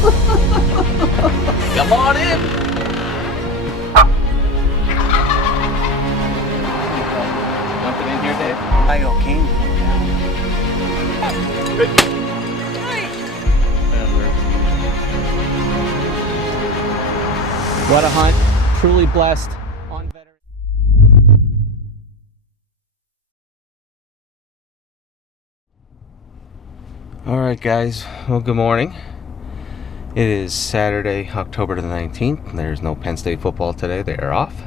Come on in. Jumping in here, Dave? I okay. What a hunt. Truly blessed on veteran. Alright guys, well good morning. It is Saturday, October the 19th. There's no Penn State football today, they are off.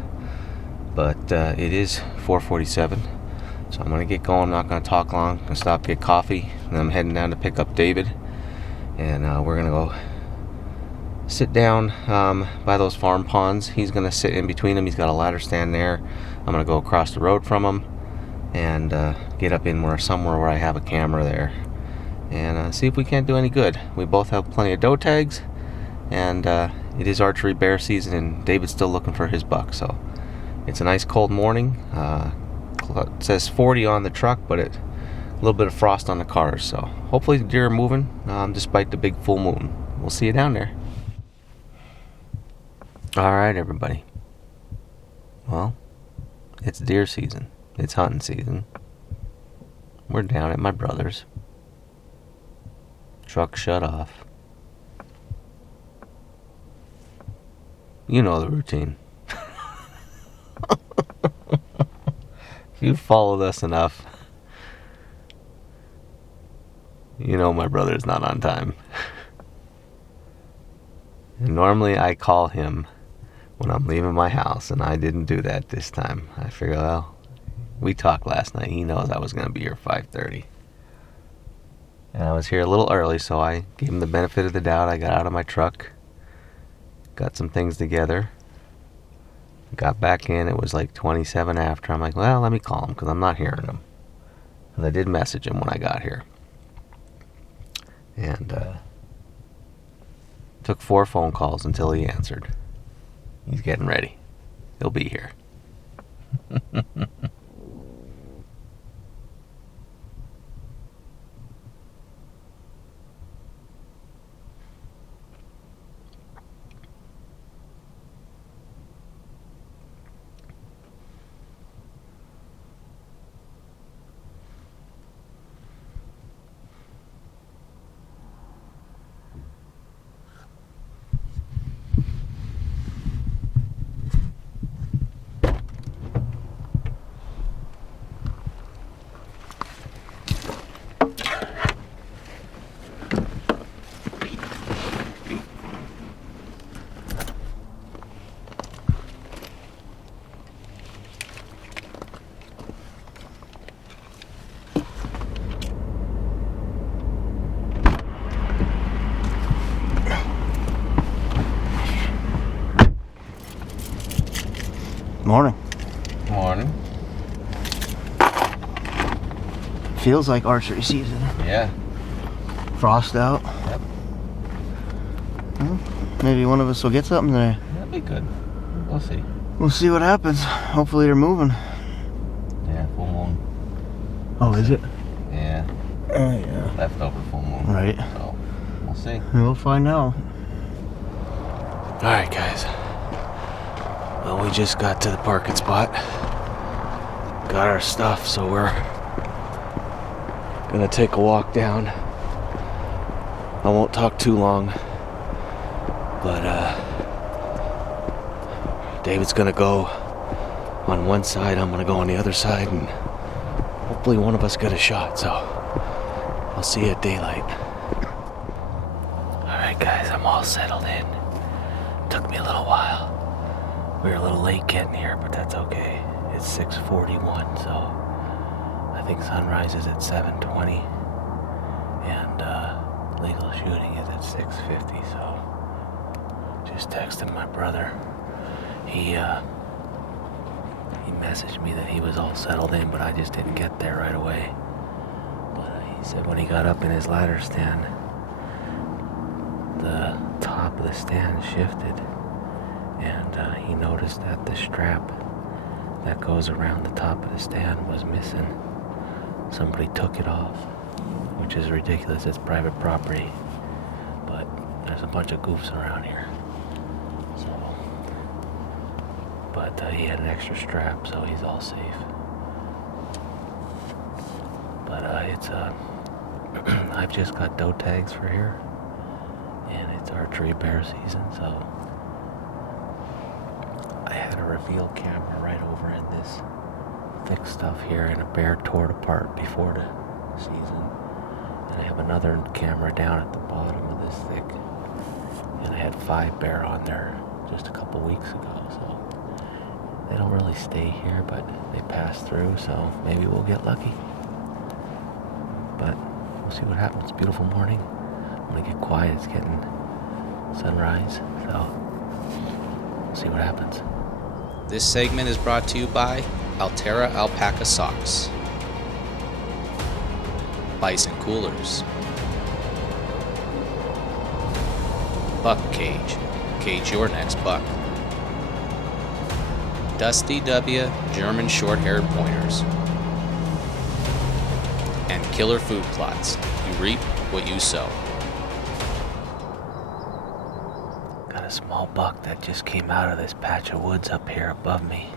But it is 4:47, so I'm going to get going. I'm not going to talk long. I'm going to stop, get coffee, and then I'm heading down to pick up David. And we're going to go sit down by those farm ponds. He's going to sit in between them. He's got a ladder stand there. I'm going to go across the road from him and get up in somewhere where I have a camera there. And see if we can't do any good. We both have plenty of doe tags, and it is archery bear season, and David's still looking for his buck. So it's a nice cold morning. It says 40 on the truck, but a little bit of frost on the cars. So hopefully the deer are moving despite the big full moon. We'll see you down there. All right, everybody. Well, it's deer season. It's hunting season. We're down at my brother's. Truck shut off. You know the routine. If you've followed us enough, you know my brother's not on time. And normally I call him when I'm leaving my house, and I didn't do that this time. I figured, well, we talked last night. He knows I was going to be here 5:30. And I was here a little early, so I gave him the benefit of the doubt. I got out of my truck, got some things together, got back in. It was like 27 after. I'm like, well, let me call him because I'm not hearing him. And I did message him when I got here. And took 4 phone calls until he answered. He's getting ready. He'll be here. Morning. Morning. Feels like archery season. Yeah. Frost out. Yep. Well, maybe one of us will get something today. That'd be good. We'll see. We'll see what happens. Hopefully they're moving. Yeah, full moon. Oh, is it? Yeah. Oh, yeah. Leftover full moon. Right. So, we'll see. We'll find out. Alright, guys. Well, we just got to the parking spot. Got our stuff, so we're gonna take a walk down. I won't talk too long, but David's gonna go on one side, I'm gonna go on the other side, and hopefully one of us get a shot, so I'll see you at daylight. Alright guys, I'm all settled in. Took me a little while. We were a little late getting here, but that's okay. It's 6:41, so I think sunrise is at 7:20, and legal shooting is at 6:50. So just texted my brother. He messaged me that he was all settled in, but I just didn't get there right away. But he said when he got up in his ladder stand, the top of the stand shifted. And he noticed that the strap that goes around the top of the stand was missing. Somebody took it off, which is ridiculous. It's private property. But There's a bunch of goofs around here. So, but he had an extra strap, so he's all safe. But it's I've just got doe tags for here, and it's archery bear season, so I had a reveal camera right over in this thick stuff here, and a bear tore it apart before the season. And I have another camera down at the bottom of this thick, and I had 5 bear on there just a couple weeks ago, so they don't really stay here, but they pass through, so maybe we'll get lucky. But we'll see what happens. Beautiful morning. I'm gonna get quiet. It's getting sunrise, so we'll see what happens. This segment is brought to you by Altera Alpaca Socks, Bison Coolers, Buck Cage, cage your next buck, Dusty W German Short-Haired Pointers, and Killer Food Plots. You reap what you sow. Got a small buck that just came out of this patch of woods up here above me.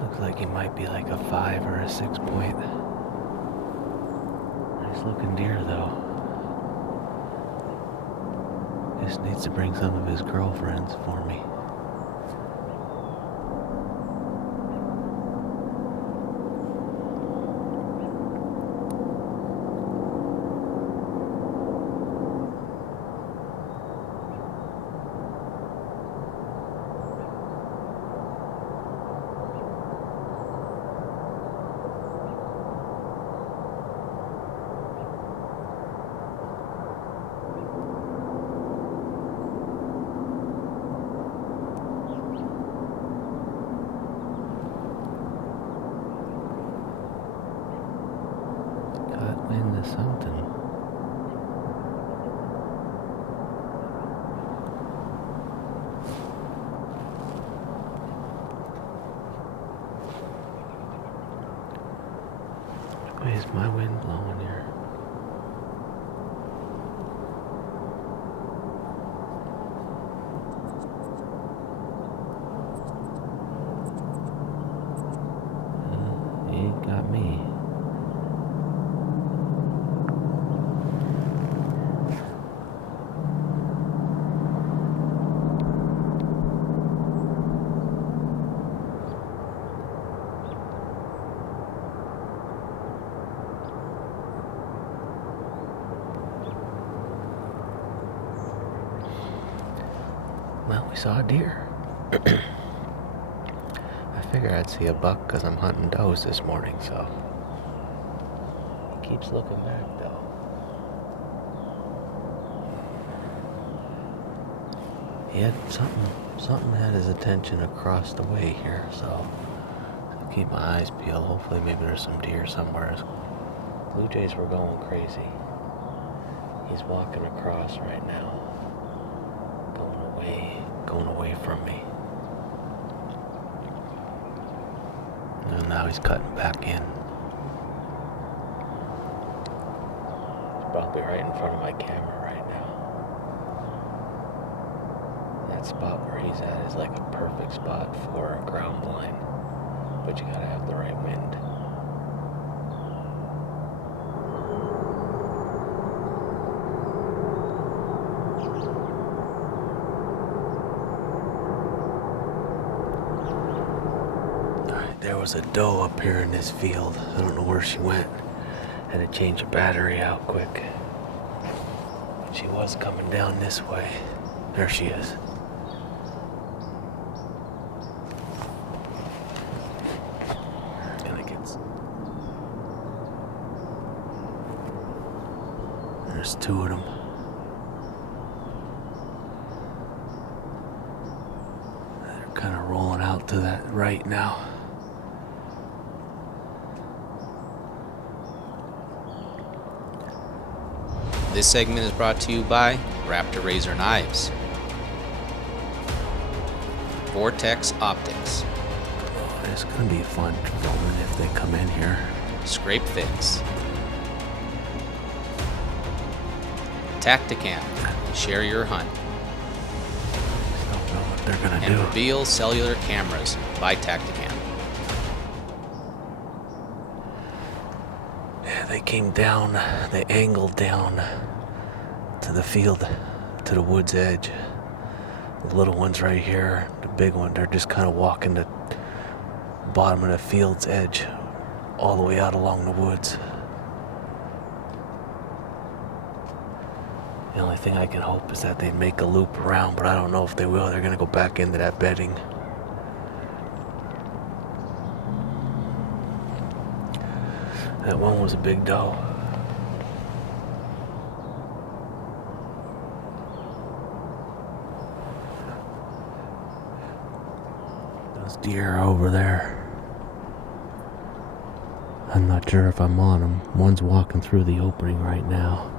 Looks like he might be like a 5 or a 6 point. Nice looking deer though. Just needs to bring some of his girlfriends for me. Got wind of something. Which way is my wind blowing here? He ain't got me. Well, we saw a deer. I figured I'd see a buck because I'm hunting does this morning, so. He keeps looking back though. He had something had his attention across the way here, so I'll keep my eyes peeled. Hopefully maybe there's some deer somewhere. Blue jays were going crazy. He's walking across right now. Going away from me. And now he's cutting back in. He's probably right in front of my camera right now. That spot where he's at is like a perfect spot for a ground blind, but you gotta have the right wind. There was a doe up here in this field. I don't know where she went. Had to change the battery out quick. She was coming down this way. There she is. There's two of them. They're kind of rolling out to that right now. This segment is brought to you by Raptor Razor Knives, Vortex Optics, Oh, it's gonna be fun filming if they come in here. Scrape Fix, Tacticam, share your hunt, Just don't know what they're gonna and do. Reveal Cellular Cameras by Tacticam. Yeah, they came down, they angled down to the field, to the wood's edge. The little one's right here, the big one, they're just kind of walking the bottom of the field's edge all the way out along the woods. The only thing I can hope is that they make a loop around, but I don't know if they will. They're gonna go back into that bedding. That one was a big doe. Those deer are over there. I'm not sure if I'm on them. One's walking through the opening right now.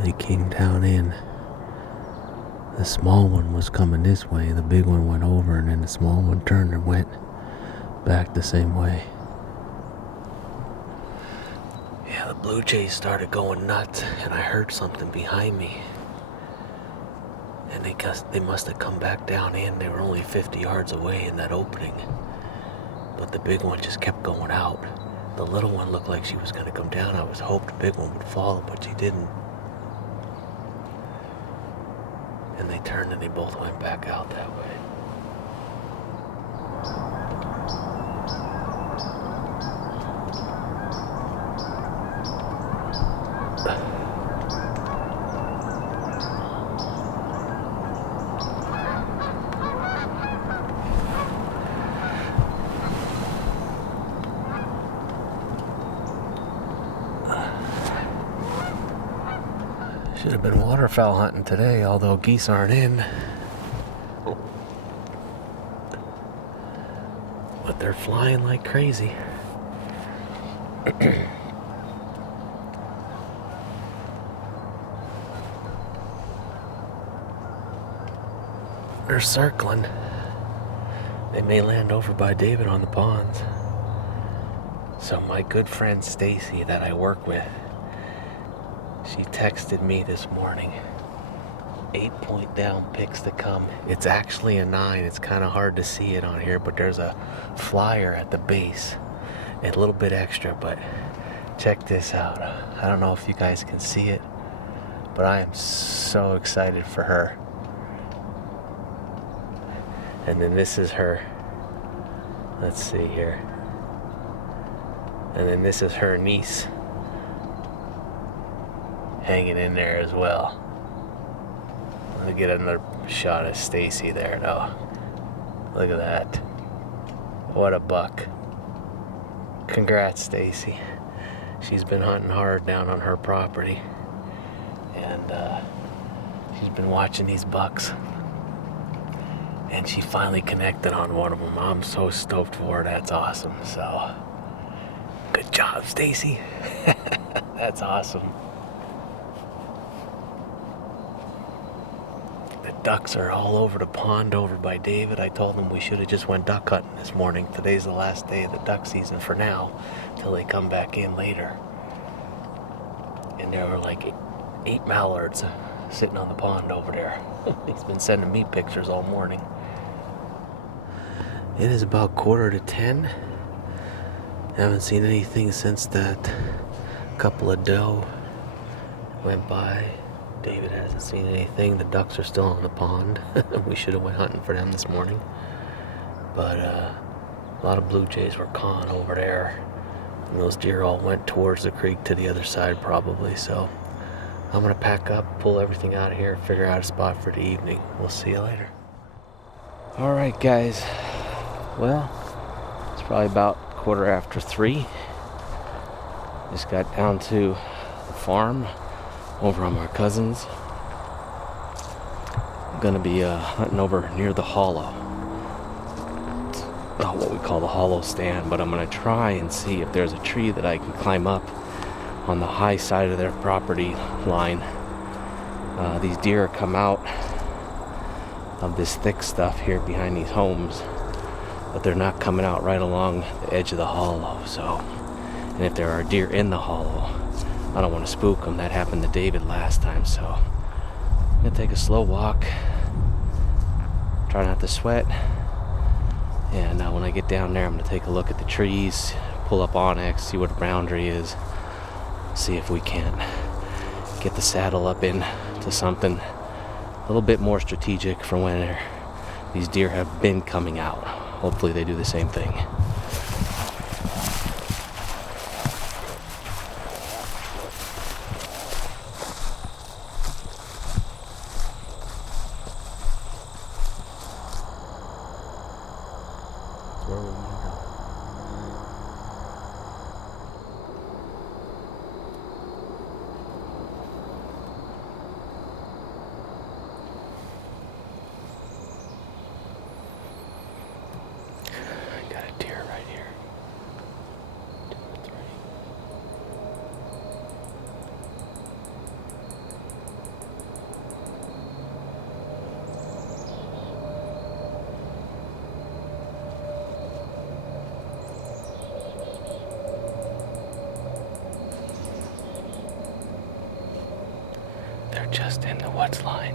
They came down in. The small one was coming this way, the big one went over, and then the small one turned and went back the same way. Yeah, the blue jays started going nuts, and I heard something behind me. And they must have come back down in. They were only 50 yards away in that opening. But the big one just kept going out. The little one looked like she was going to come down. I was hoping the big one would follow, but she didn't. And they turned and they both went back out that way. Should have been waterfowl hunting today, although geese aren't in. But they're flying like crazy. They're circling. They may land over by David on the ponds. So my good friend Stacy that I work with, she texted me this morning. 8-point down picks to come. It's actually a 9. It's kind of hard to see it on here, but there's a flyer at the base. A little bit extra, but check this out. I don't know if you guys can see it, but I am so excited for her. And then this is her. Let's see here. And then this is her niece hanging in there as well. Let me get another shot of Stacy there though. Look at that. What a buck. Congrats, Stacy. She's been hunting hard down on her property. And she's been watching these bucks. And she finally connected on one of them. I'm so stoked for her. That's awesome. So, good job, Stacy. That's awesome. Ducks are all over the pond over by David. I told them we should have just went duck hunting this morning. Today's the last day of the duck season for now, till they come back in later. And there were like 8 mallards sitting on the pond over there. He's been sending me pictures all morning. It is about 9:45. Haven't seen anything since that couple of doe went by. David hasn't seen anything. The ducks are still on the pond. We should have went hunting for them this morning. but a lot of blue jays were cawing over there. And those deer all went towards the creek to the other side probably, so I'm gonna pack up, pull everything out of here, figure out a spot for the evening. We'll see you later. Alright guys, well, it's probably about 3:15. Just got down to the farm over on my cousin's. I'm gonna be hunting over near the hollow. What we call the hollow stand, but I'm gonna try and see if there's a tree that I can climb up on the high side of their property line. These deer come out of this thick stuff here behind these homes, but they're not coming out right along the edge of the hollow. So, and if there are deer in the hollow, I don't want to spook them. That happened to David last time, so I'm gonna take a slow walk, try not to sweat. And when I get down there, I'm going to take a look at the trees, pull up Onyx, see what the boundary is, see if we can't get the saddle up into something a little bit more strategic for when these deer have been coming out. Hopefully they do the same thing. Where we want to go. I got a deer right here. 2 or 3. They're just in the woods line.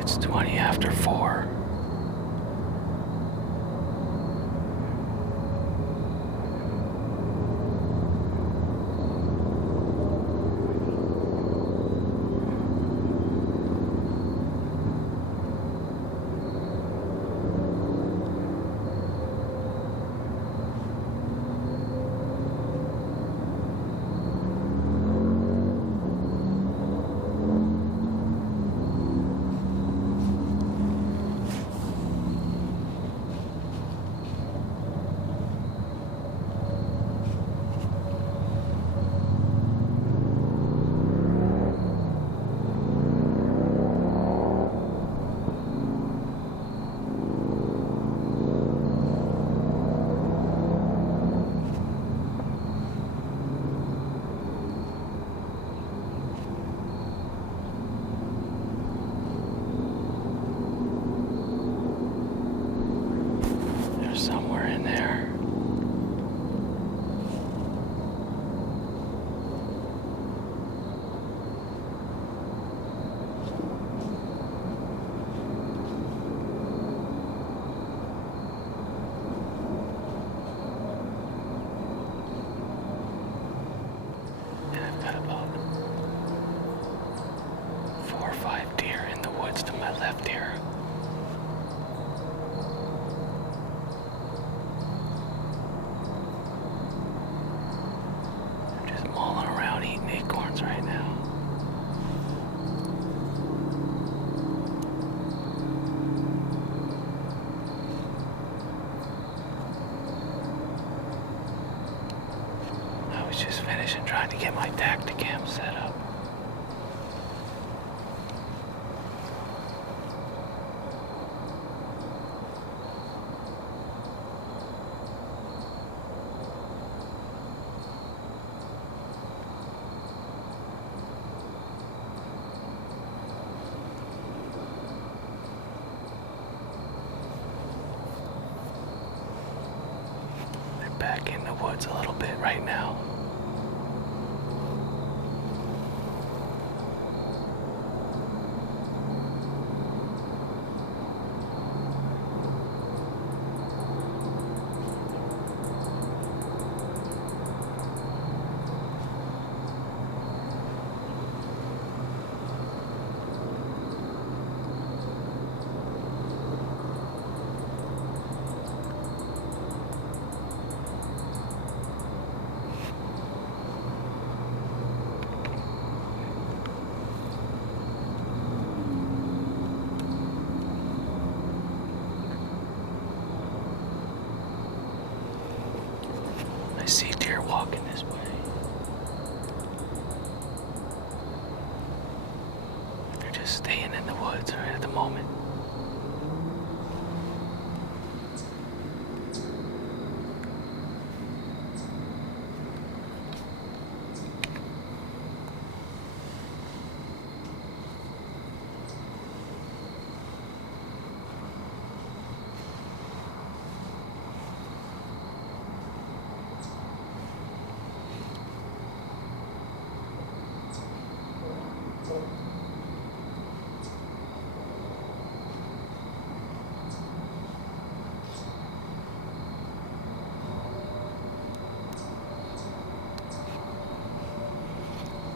It's 20 after 4. was just finishing trying to get my Tacticam set up. They're back in the woods a little bit right now. I see deer walking this way. They're just staying in the woods right at the moment.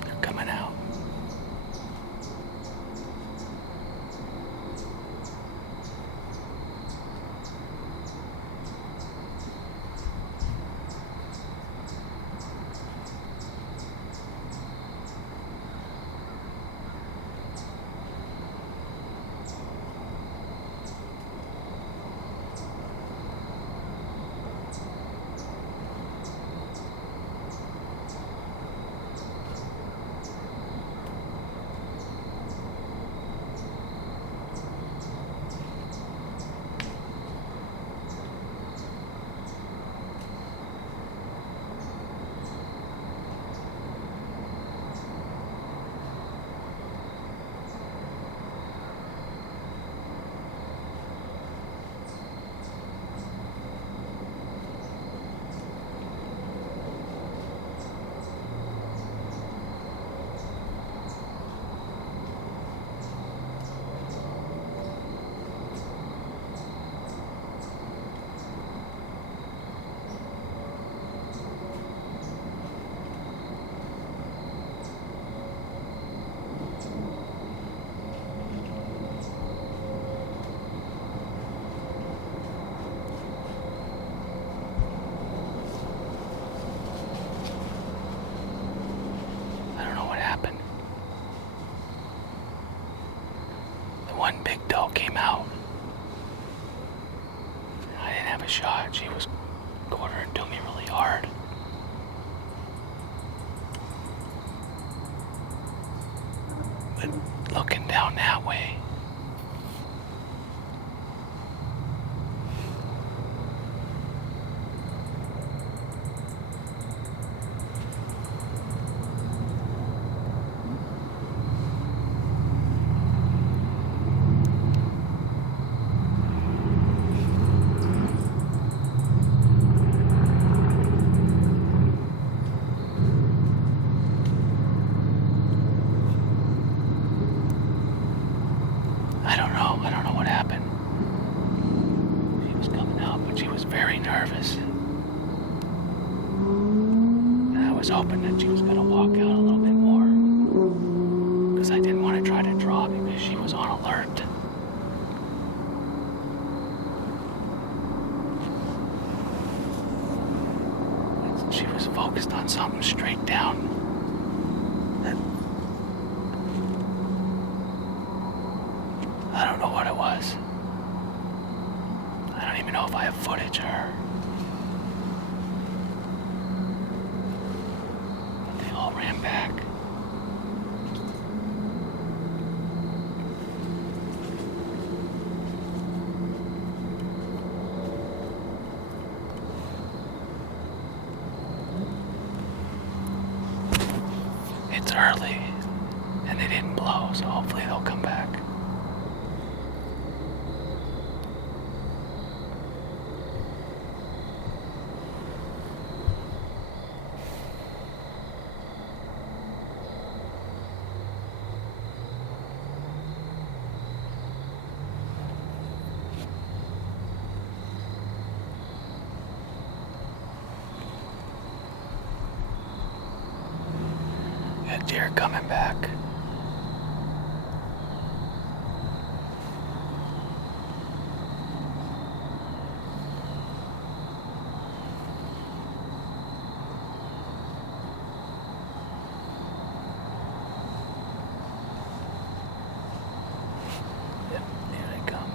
They're coming out. I don't know what happened. The one big doe came out. I didn't have a shot. She was quartering to me really hard. But looking down that way, I don't know what happened. She was coming out, but she was very nervous. And I was hoping that she was going to walk out a little bit more. Because I didn't want to try to draw because she was on alert. She was focused on something straight down. I don't know what it was. I don't even know if I have footage of her. all ran back. It's early, and they didn't blow, so hopefully they'll come back. That deer coming back. Yep, here they come.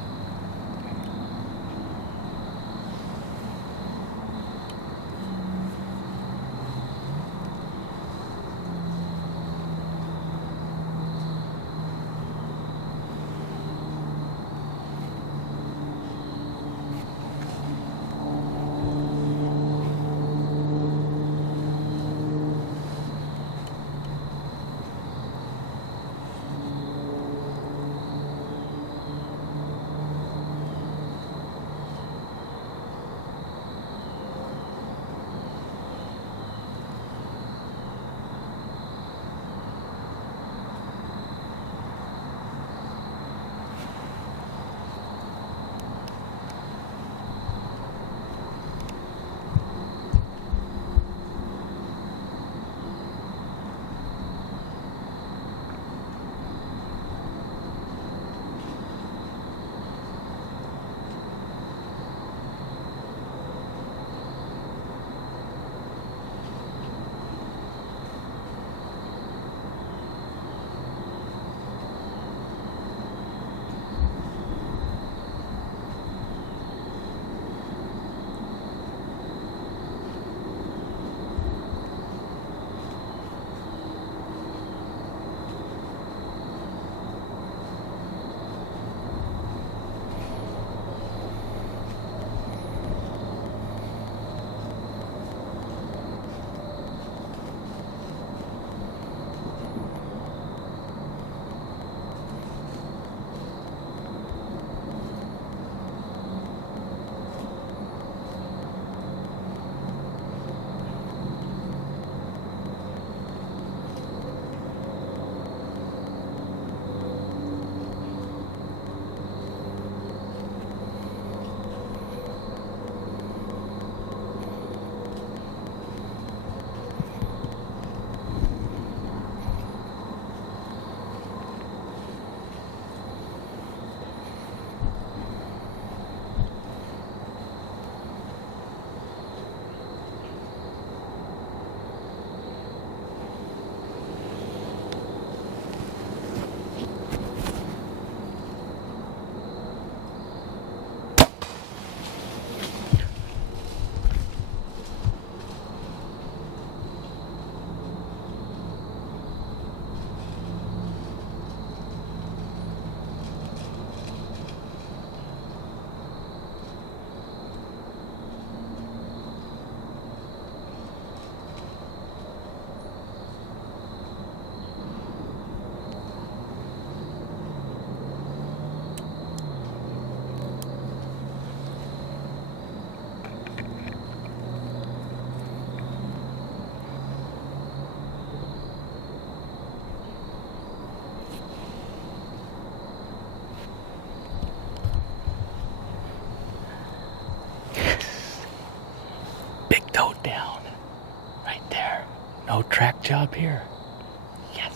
Toed down. Right there. No track job here. Yes.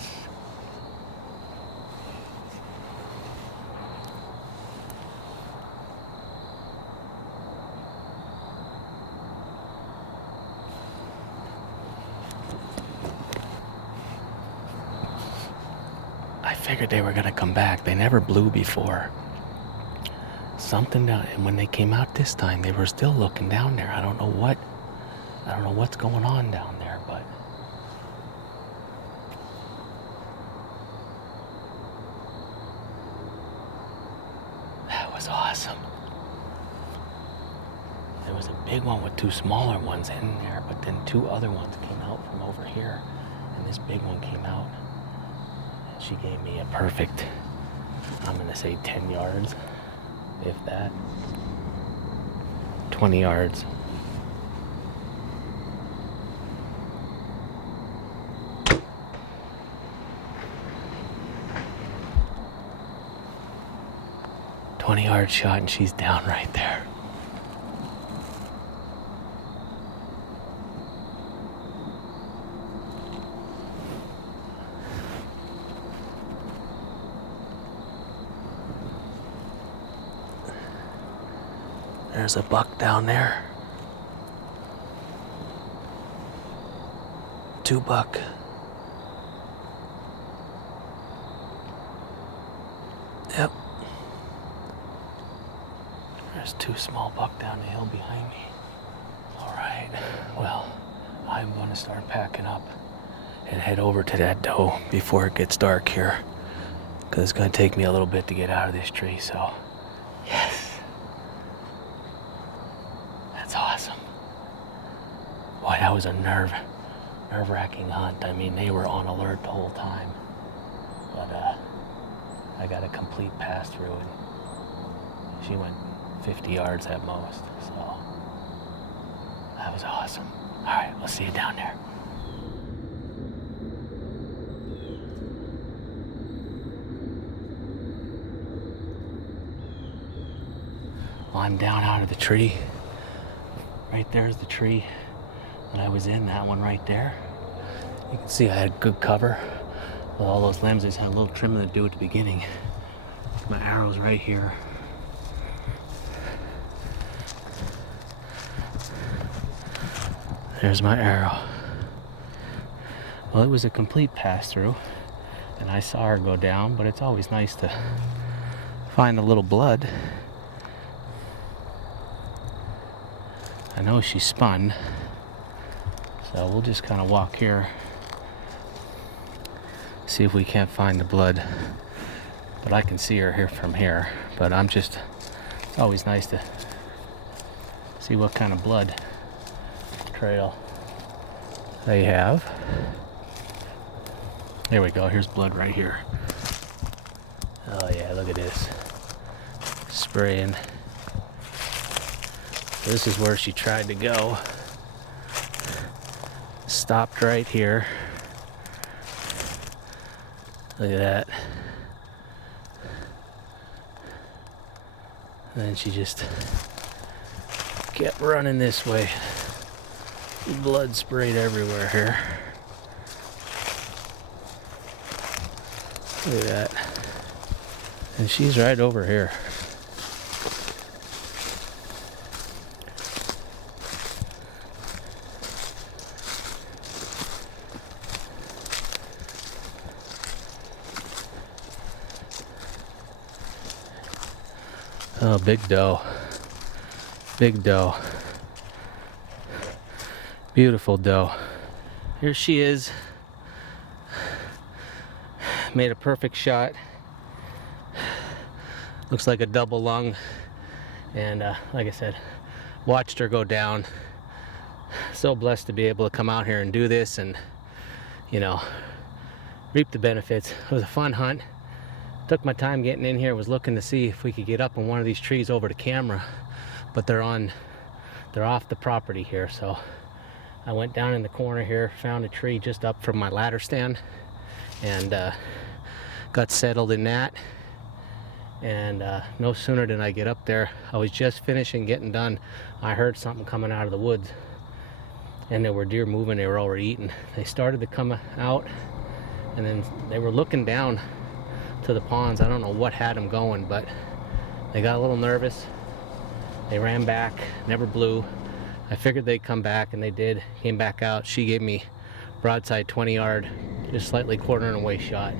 I figured they were gonna come back. They never blew before. Something down, and when they came out this time, they were still looking down there. I don't know what's going on down there, but big one with two smaller ones in there, but then two other ones came out from over here, and this big one came out, and she gave me a perfect, I'm gonna say 10 yards, if that, 20 yards. Yard shot, and she's down right there. There's a buck down there. 2 buck. Yep. There's 2 small buck down the hill behind me. All right, well, I'm gonna start packing up and head over to that doe before it gets dark here, because it's gonna take me a little bit to get out of this tree, so yes. That's awesome. Boy, that was a nerve-wracking hunt. I mean, they were on alert the whole time, but I got a complete pass through, and she went 50 yards at most, so that was awesome. All right, we'll see you down there. Well, I'm down out of the tree. Right there's the tree that I was in, that one right there. You can see I had good cover with all those limbs. I just had a little trimming to do at the beginning. My arrow's right here. There's my arrow. Well, it was a complete pass-through, and I saw her go down, but it's always nice to find a little blood. I know she spun, so we'll just kind of walk here, see if we can't find the blood. But I can see her here from here, but it's always nice to see what kind of blood trail they have. There we go, here's blood right here. Oh yeah, look at this. Spraying. This is where she tried to go. Stopped right here. Look at that. And then she just kept running this way. Blood sprayed everywhere here. Look at that. And she's right over here. Oh, big doe. Big doe. Beautiful doe. Here she is. Made a perfect shot. Looks like a double lung. And like I said, watched her go down. So blessed to be able to come out here and do this and, reap the benefits. It was a fun hunt. Took my time getting in here. Was looking to see if we could get up on one of these trees over to camera, but they're off the property here. So I went down in the corner here, found a tree just up from my ladder stand, and got settled in that. And no sooner did I get up there, I was just finishing getting done, I heard something coming out of the woods, and there were deer moving. They were already eating. They started to come out, and then they were looking down to the ponds. I don't know what had them going, but they got a little nervous. They ran back, never blew. I figured they'd come back, and they did. Came back out. She gave me broadside 20 yard, just slightly quartering away shot.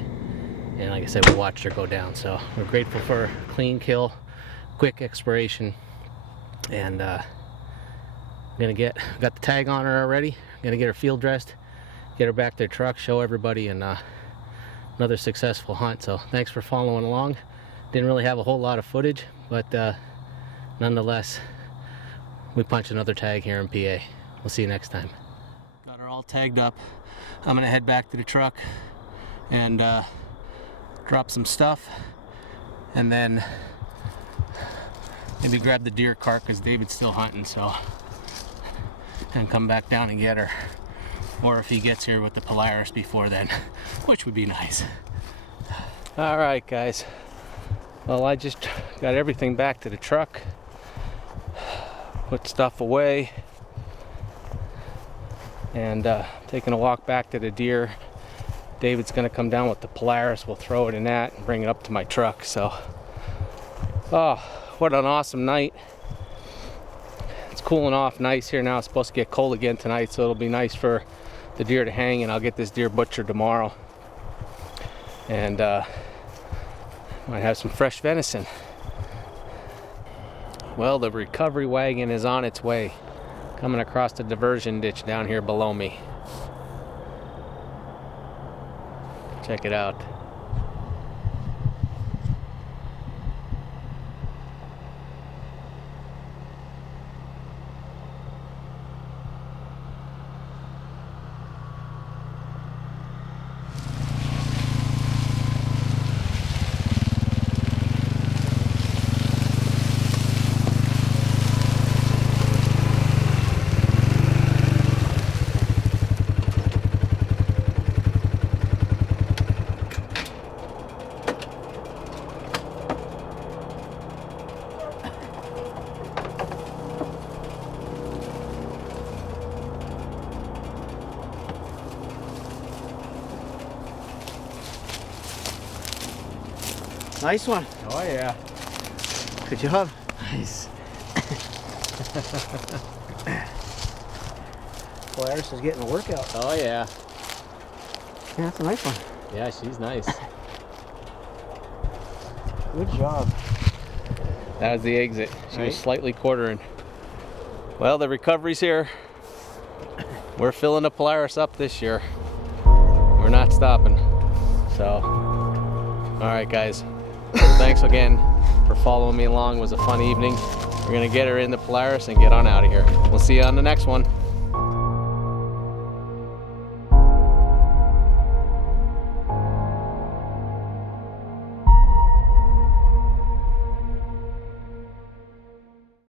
And like I said, we watched her go down. So we're grateful for a clean kill, quick expiration. And got the tag on her already. Gonna get her field dressed, get her back to the truck, show everybody, and another successful hunt. So thanks for following along. Didn't really have a whole lot of footage, but nonetheless, we punch another tag here in PA. We'll see you next time. Got her all tagged up. I'm gonna head back to the truck and drop some stuff, and then maybe grab the deer cart because David's still hunting, so, and come back down and get her. Or if he gets here with the Polaris before then, which would be nice. All right, guys. Well, I just got everything back to the truck, put stuff away, and taking a walk back to the deer. David's gonna come down with the Polaris. We'll throw it in that and bring it up to my truck. So, oh, what an awesome night. It's cooling off nice here now. It's supposed to get cold again tonight, so it'll be nice for the deer to hang, and I'll get this deer butchered tomorrow. And might have some fresh venison. Well, the recovery wagon is on its way, coming across the diversion ditch down here below me. Check it out. Nice one. Oh yeah. Good job. Nice. Polaris is getting a workout. Oh yeah. Yeah, that's a nice one. Yeah, she's nice. Good job. That was the exit. She Right. was slightly quartering. Well, the recovery's here. We're filling the Polaris up this year. We're not stopping. So, all right, guys. Thanks again for following me along. It was a fun evening. We're gonna get her in the Polaris and get on out of here. We'll see you on the next one.